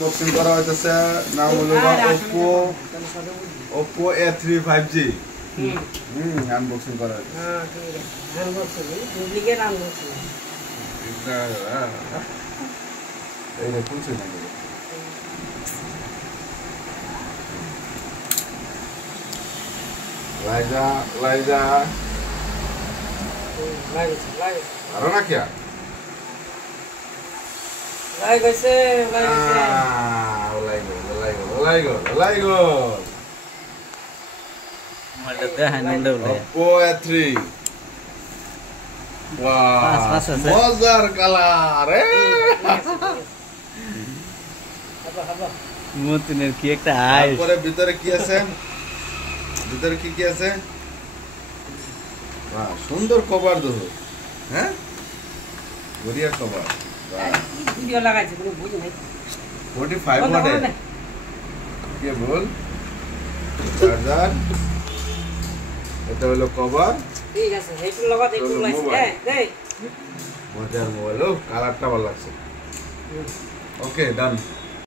boxing করা হইতেছে নাম হলো Oppo A3 5G আনবক্সিং করা হইতেছে হ্যাঁ ঠিক আছে আনবক্সিং ডুপ্লিকেট আনবক্সিং এই রে খুলছে না লাইজা আরো না কি লাইগো Oppo A3 মজার কালার মতিনের কি একটা আইস তারপরে ভিতরে কি আছে কি আছে বাহ সুন্দর কভার দেখো হ্যাঁ বড়িয়া কভার ভিডিও লাগাইছে কোনো বুঝ নাই 45 মডেল কেবল চার্জার এটা হলো কভার ঠিক আছে এইটু লাগাতে এইটু লাগাইছে দেখ মজার মোবাইল কালারটা ভালো লাগছে ওকে ডান